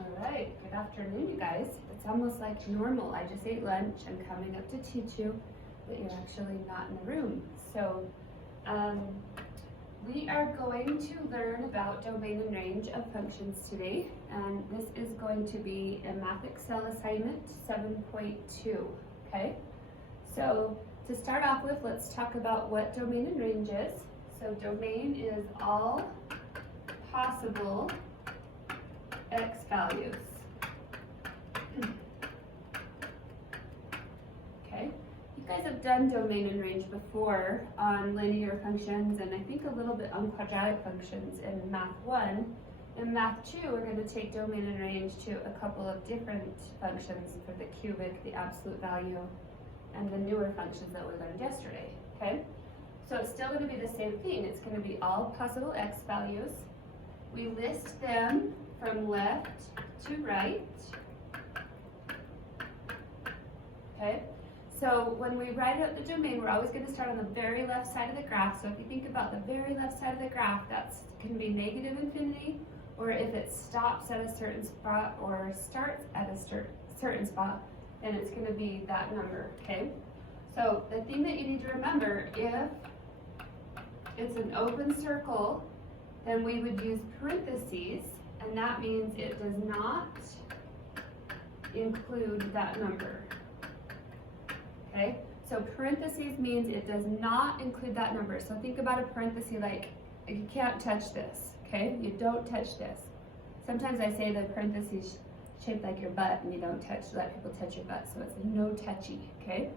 All right, good afternoon, you guys. It's almost like normal. I just ate lunch. I'm coming up to teach you, but you're actually not in the room. So we are going to learn about domain and range of functions today, and this is going to be a Math Excel assignment 7.2, okay? So to start off with, let's talk about what domain and range is. So domain is all possible x values. Okay, you guys have done domain and range before on linear functions and I think a little bit on quadratic functions in Math 1. In Math 2, we're going to take domain and range to a couple of different functions for the cubic, the absolute value, and the newer functions that we learned yesterday. Okay, so it's still going to be the same thing. It's going to be all possible x values. We list them from left to right. Okay, so when we write out the domain, we're always going to start on the very left side of the graph. So if you think about the very left side of the graph, that can be negative infinity, or if it stops at a certain spot or starts at a certain spot, then it's going to be that number. Okay, so the thing that you need to remember, if it's an open circle, then we would use parentheses, and that means it does not include that number. Okay, so parentheses means it does not include that number. So think about a parenthesis like you can't touch this. Okay, you don't touch this. Sometimes I say the parentheses shaped like your butt, and you don't let people touch your butt, so it's no touchy. Okay,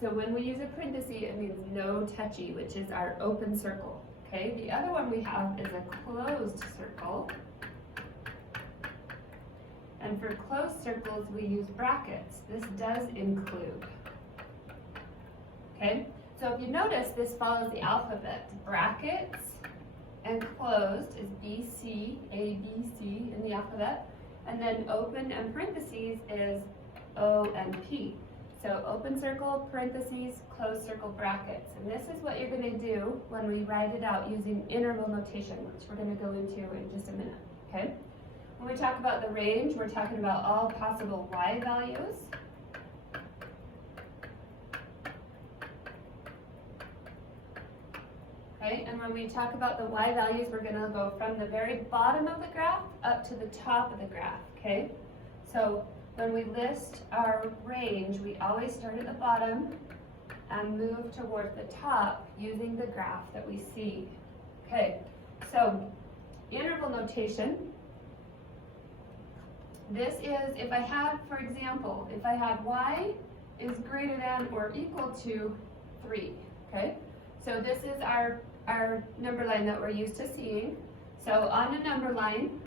so when we use a parenthesis, it means no touchy, which is our open circle. Okay, the other one we have is a closed circle. And for closed circles, we use brackets. This does include. Okay, so if you notice, this follows the alphabet. Brackets and closed is B, C, A, B, C in the alphabet. And then open and parentheses is O and P. So open circle, parentheses, closed circle, brackets. And this is what you're going to do when we write it out using interval notation, which we're going to go into in just a minute. Okay? When we talk about the range, we're talking about all possible y values. Okay, and when we talk about the y values, we're going to go from the very bottom of the graph up to the top of the graph. Okay, so when we list our range, we always start at the bottom and move towards the top using the graph that we see. Okay, so interval notation. This is if I have, for example, if I have y is greater than or equal to 3, okay? So this is our number line that we're used to seeing. So on a number line,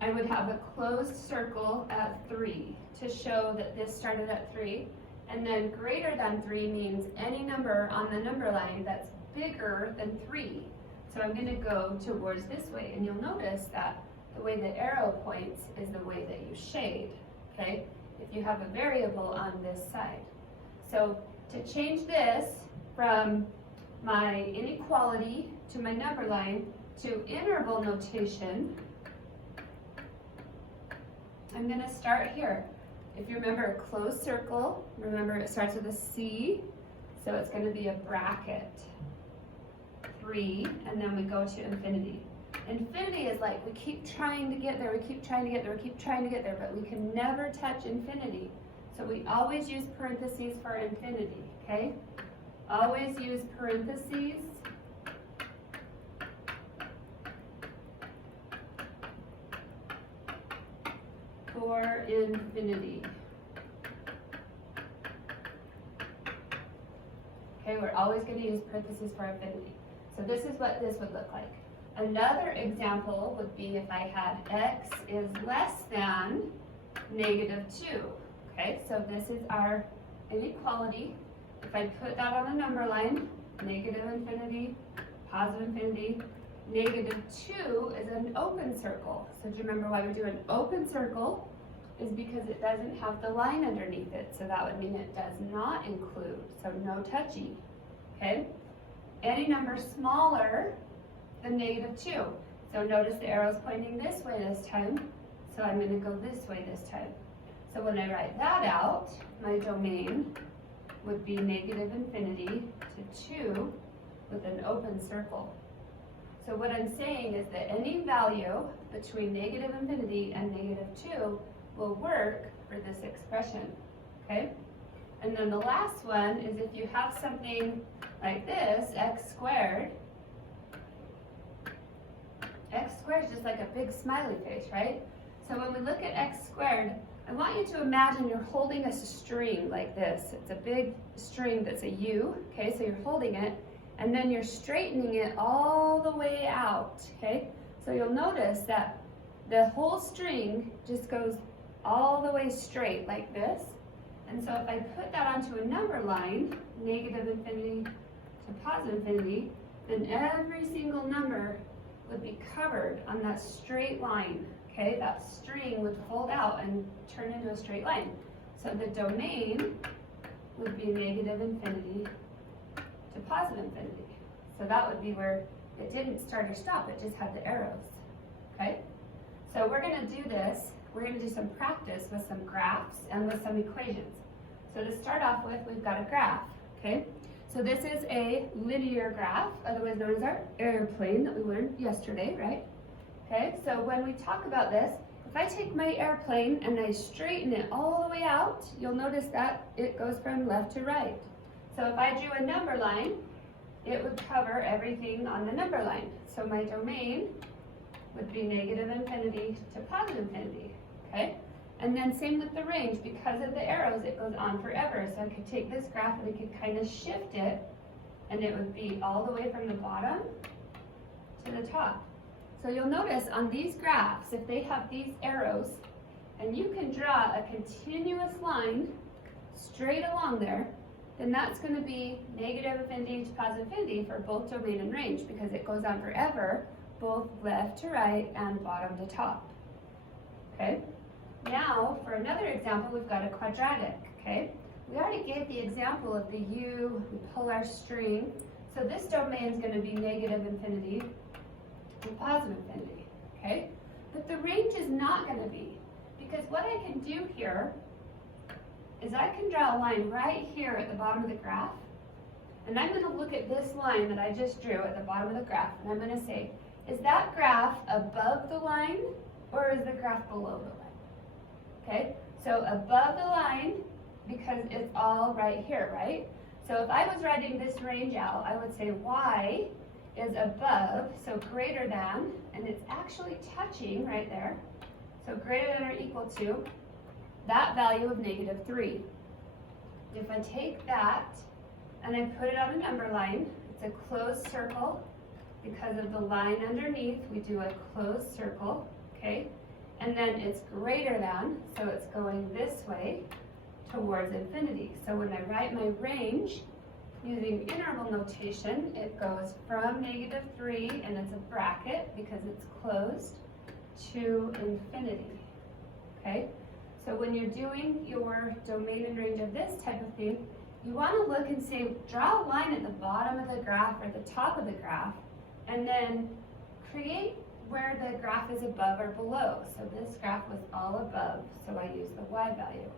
I would have a closed circle at 3 to show that this started at 3. And then greater than 3 means any number on the number line that's bigger than 3. So I'm going to go towards this way. And you'll notice that the way the arrow points is the way that you shade, okay? If you have a variable on this side. So to change this from my inequality to my number line to interval notation, I'm going to start here. If you remember a closed circle, remember it starts with a C, so it's going to be a bracket, 3, and then we go to infinity. Infinity is like we keep trying to get there, we keep trying to get there, we keep trying to get there, but we can never touch infinity. So we always use parentheses for infinity, okay? Always use parentheses for infinity. Okay, we're always going to use parentheses for infinity. So this is what this would look like. Another example would be if I had x is less than negative 2. Okay, so this is our inequality. If I put that on a number line, negative infinity, positive infinity, negative 2 is an open circle. So do you remember why we do an open circle? Is because it doesn't have the line underneath it. So that would mean it does not include, so no touchy. Okay? Any number smaller than negative 2. So notice the arrow's pointing this way this time, so I'm going to go this way this time. So when I write that out, my domain would be negative infinity to 2 with an open circle. So what I'm saying is that any value between negative infinity and negative 2 will work for this expression, okay? And then the last one is if you have something like this, x squared is just like a big smiley face, right? So when we look at x squared, I want you to imagine you're holding a string like this. It's a big string that's a U, okay? So you're holding it, and then you're straightening it all the way out, okay? So you'll notice that the whole string just goes all the way straight like this. And so if I put that onto a number line, negative infinity to positive infinity, then every single number would be covered on that straight line, okay? That string would fold out and turn into a straight line. So the domain would be negative infinity to positive infinity. So that would be where it didn't start or stop, it just had the arrows, okay? So we're gonna do this, we're gonna do some practice with some graphs and with some equations. So to start off with, we've got a graph, okay? So this is a linear graph, otherwise known as our airplane that we learned yesterday, right? Okay, so when we talk about this, if I take my airplane and I straighten it all the way out, you'll notice that it goes from left to right. So if I drew a number line, it would cover everything on the number line. So my domain would be negative infinity to positive infinity, okay? And then same with the range, because of the arrows, it goes on forever. So I could take this graph and I could kind of shift it, and it would be all the way from the bottom to the top. So you'll notice on these graphs, if they have these arrows, and you can draw a continuous line straight along there, then that's going to be negative infinity to positive infinity for both domain and range, because it goes on forever, both left to right and bottom to top, okay? Now, for another example, we've got a quadratic, okay? We already gave the example of the U, we pull our string. So this domain is going to be negative infinity to positive infinity, okay? But the range is not going to be, because what I can do here is I can draw a line right here at the bottom of the graph, and I'm going to look at this line that I just drew at the bottom of the graph, and I'm going to say, is that graph above the line, or is the graph below the line? Okay, so above the line, because it's all right here, right? So if I was writing this range out, I would say y is above, so greater than, and it's actually touching right there, so greater than or equal to that value of negative 3. If I take that and I put it on a number line, it's a closed circle. Because of the line underneath, we do a closed circle, okay? And then it's greater than, so it's going this way towards infinity. So when I write my range using interval notation, it goes from negative 3, and it's a bracket because it's closed, to infinity, okay? So when you're doing your domain and range of this type of thing, you want to look and say, draw a line at the bottom of the graph or the top of the graph, and then create where the graph is above or below. So this graph was all above, so I used the y value.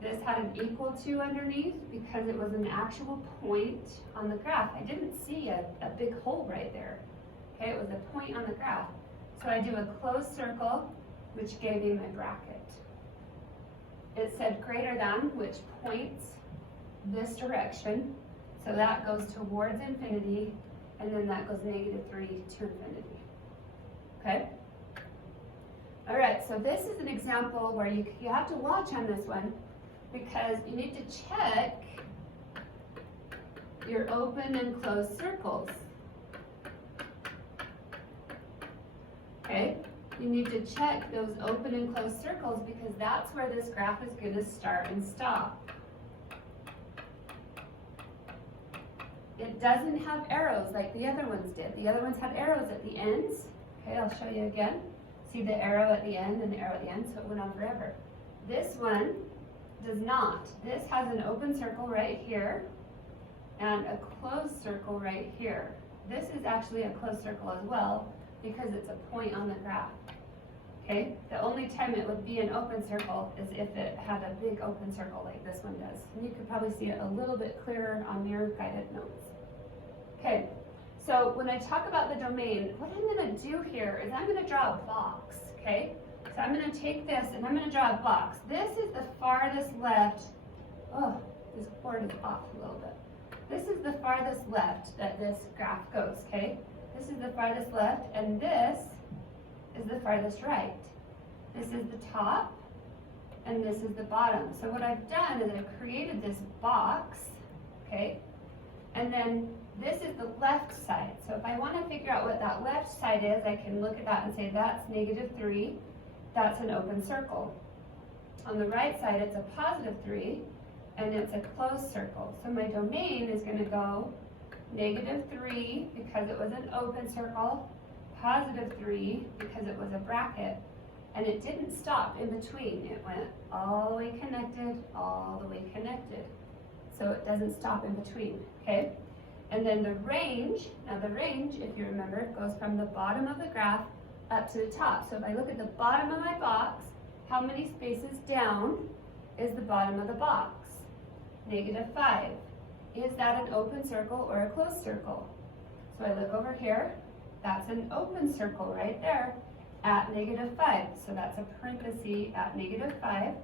This had an equal to underneath because it was an actual point on the graph. I didn't see a big hole right there. Okay, it was a point on the graph. So I do a closed circle, which gave me my bracket. It said greater than, which points this direction. So that goes towards infinity, and then that goes negative 3 to infinity. Okay? All right, so this is an example where you have to watch on this one, because you need to check your open and closed circles. Okay? You need to check those open and closed circles, because that's where this graph is going to start and stop. It doesn't have arrows like the other ones did. The other ones had arrows at the ends. Okay, I'll show you again. See the arrow at the end and the arrow at the end, so it went on forever. This one does not. This has an open circle right here and a closed circle right here. This is actually a closed circle as well, because it's a point on the graph. Okay, the only time it would be an open circle is if it had a big open circle like this one does. And you could probably see it a little bit clearer on your guided notes. Okay, so when I talk about the domain, what I'm going to do here is I'm going to draw a box, okay? So I'm going to take this and I'm going to draw a box. This is the farthest left. Oh, this board is off a little bit. This is the farthest left that this graph goes, okay? This is the farthest left, and this is the farthest right. This is the top, and this is the bottom. So what I've done is I've created this box, okay? And then this is the left side. So if I want to figure out what that left side is, I can look at that and say that's -3. That's an open circle. On the right side, it's a +3, and it's a closed circle. So my domain is going to go -3 because it was an open circle, +3 because it was a bracket, and it didn't stop in between. It went all the way connected, all the way connected. So it doesn't stop in between, okay? And then the range, now the range, if you remember, goes from the bottom of the graph up to the top. So if I look at the bottom of my box, how many spaces down is the bottom of the box? -5. Is that an open circle or a closed circle? So I look over here, that's an open circle right there at -5. So that's a parenthesis at -5.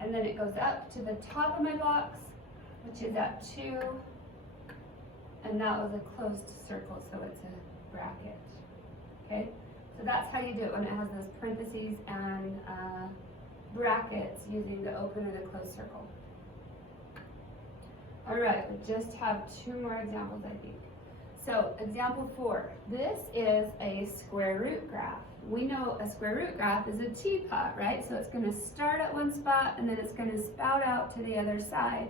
And then it goes up to the top of my box, which is at 2. And that was a closed circle, so it's a bracket. Okay? So that's how you do it when it has those parentheses and brackets using the open or the closed circle. All right, we just have 2 more examples, I think. So example 4, this is a square root graph. We know a square root graph is a teapot, right? So it's going to start at one spot and then it's going to spout out to the other side.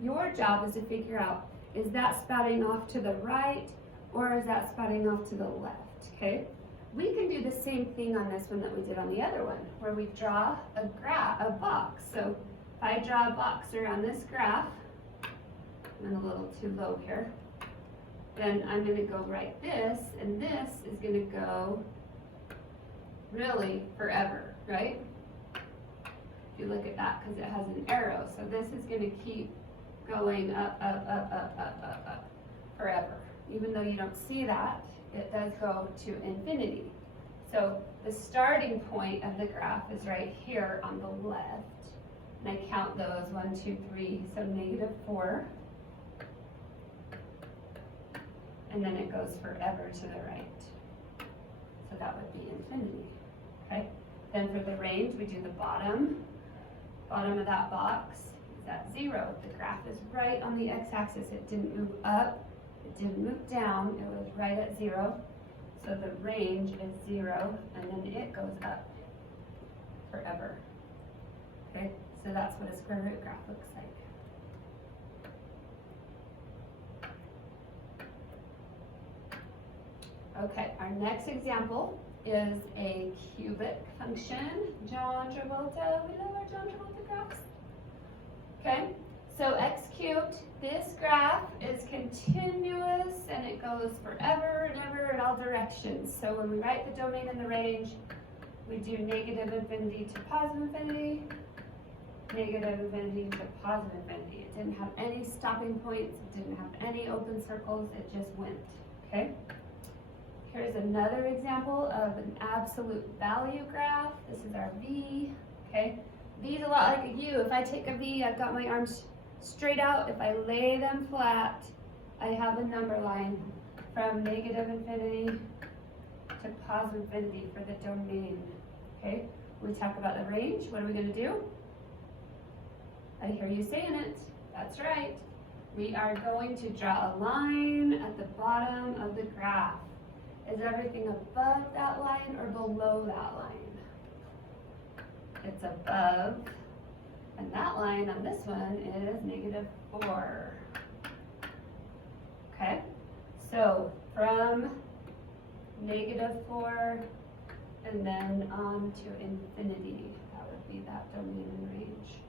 Your job is to figure out, is that spouting off to the right or is that spouting off to the left, okay? We can do the same thing on this one that we did on the other one, where we draw a box. So if I draw a box around this graph, I'm a little too low here, then I'm going to go right this, and this is going to go really forever, right? If you look at that, because it has an arrow. So this is going to keep going up forever. Even though you don't see that, it does go to infinity. So the starting point of the graph is right here on the left. And I count those, 1, 2, 3, so -4. And then it goes forever to the right. So that would be infinity, okay? Then for the range, we do the bottom of that box is at 0. The graph is right on the x-axis. It didn't move up, it didn't move down, it was right at 0. So the range is 0, and then it goes up forever, okay? So that's what a square root graph looks like. Okay, our next example is a cubic function. John Travolta, we love our John Travolta graphs. Okay, so x cubed, this graph is continuous and it goes forever and ever in all directions. So when we write the domain and the range, we do -infinity to +infinity, -infinity to +infinity. It didn't have any stopping points, it didn't have any open circles, it just went, okay? Here's another example of an absolute value graph. This is our V, okay? V is a lot like a U. If I take a V, I've got my arms straight out. If I lay them flat, I have a number line from -infinity to +infinity for the domain, okay? We talk about the range. What are we going to do? I hear you saying it. That's right. We are going to draw a line at the bottom of the graph. Is everything above that line or below that line? It's above, and that line on this one is -4. Okay, so from -4 and then on to infinity, that would be that domain and range.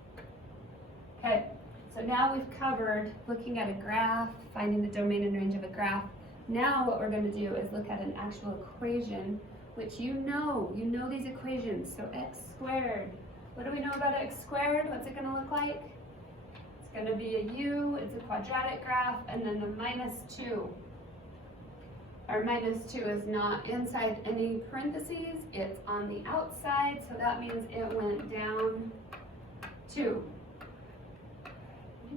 Okay, so now we've covered looking at a graph, finding the domain and range of a graph. Now what we're going to do is look at an actual equation which you know these equations. So x squared. What do we know about x squared? What's it gonna look like? It's gonna be a u, it's a quadratic graph, and then the -2. Our -2 is not inside any parentheses, it's on the outside, so that means it went down 2.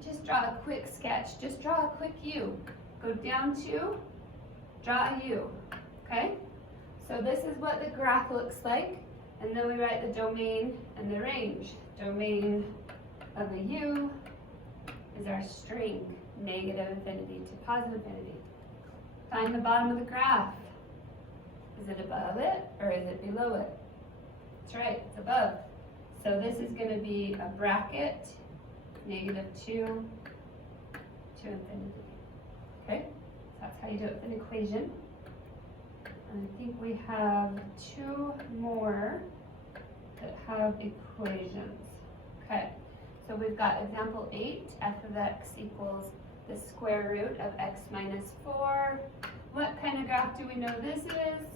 Just draw a quick sketch, just draw a quick U. Go down 2, draw a U, okay? So this is what the graph looks like, and then we write the domain and the range. Domain of the U is our string, negative infinity to positive infinity. Find the bottom of the graph. Is it above it or is it below it? That's right, it's above. So this is going to be a bracket, -2 to infinity. Okay, so that's how you do it with an equation. And I think we have 2 more that have equations. Okay, so we've got example 8, f of x equals the square root of x minus 4. What kind of graph do we know this is?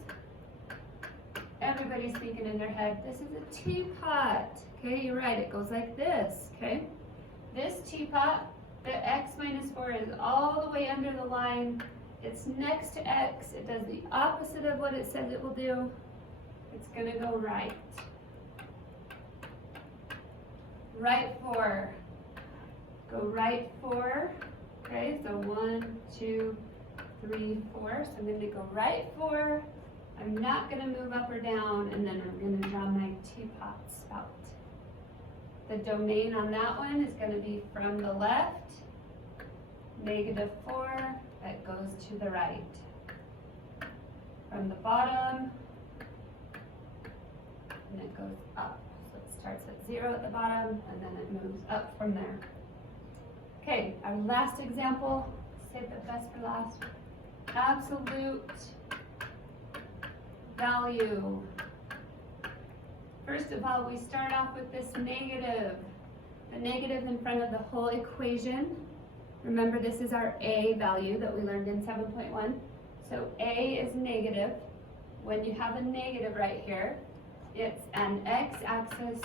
Everybody's thinking in their head, this is a teapot. Okay, you're right, it goes like this, okay? This teapot, the x minus 4 is all the way under the line. It's next to x. It does the opposite of what it says it will do. It's going to go right. Right 4. Go right 4. Okay, so 1, 2, 3, 4. So I'm going to go right 4. I'm not going to move up or down, and then I'm going to draw my teapot spout. The domain on that one is going to be from the left, -4, that goes to the right. From the bottom, and it goes up. So it starts at 0 at the bottom, and then it moves up from there. Okay, our last example, save the best for last. Absolute value. First of all, we start off with this negative. The negative in front of the whole equation. Remember, this is our A value that we learned in 7.1. So A is negative. When you have a negative right here, it's an x-axis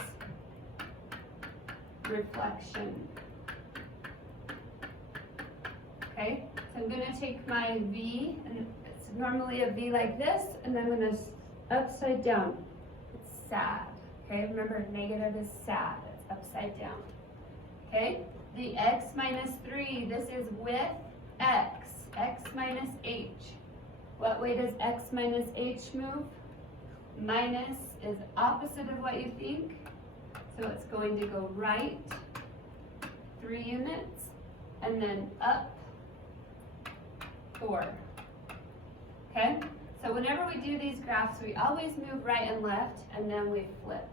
reflection. Okay, so I'm going to take my V, and it's normally a V like this, and I'm going to upside down. It's sad. Okay, remember, negative is sad. It's upside down. Okay, the x minus 3, this is with x. X minus h. What way does x minus h move? Minus is opposite of what you think. So it's going to go right 3 units, and then up 4. Okay? So whenever we do these graphs, we always move right and left, and then we flip.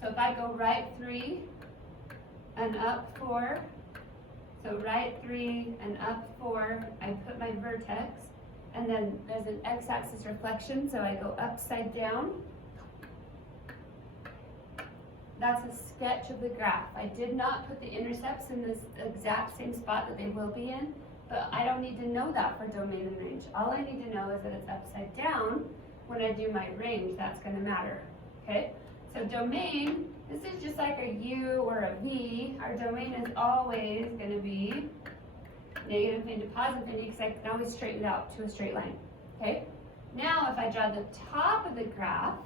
So if I go right 3 and up 4, so right 3 and up 4, I put my vertex, and then there's an x-axis reflection, so I go upside down. That's a sketch of the graph. I did not put the intercepts in this exact same spot that they will be in, but I don't need to know that for domain and range. All I need to know is that it's upside down. When I do my range, that's going to matter. Okay? So domain, this is just like a U or a V. Our domain is always going to be negative into positive infinity, because I can always straighten it out to a straight line. Okay? Now if I draw the top of the graph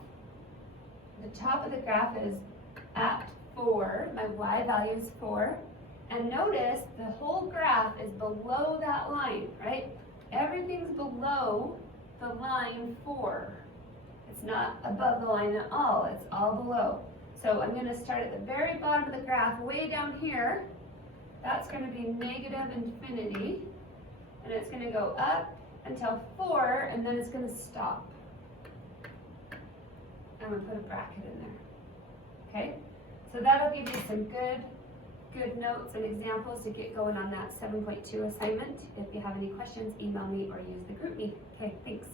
is at 4. My y value is 4. And notice the whole graph is below that line, right? Everything's below the line 4. It's not above the line at all. It's all below. So I'm going to start at the very bottom of the graph, way down here. That's going to be negative infinity. And it's going to go up until 4, and then it's going to stop. I'm going to put a bracket in there. Okay? So that'll give you some good notes and examples to get going on that 7.2 assignment. If you have any questions, email me or use the group me. Okay, thanks.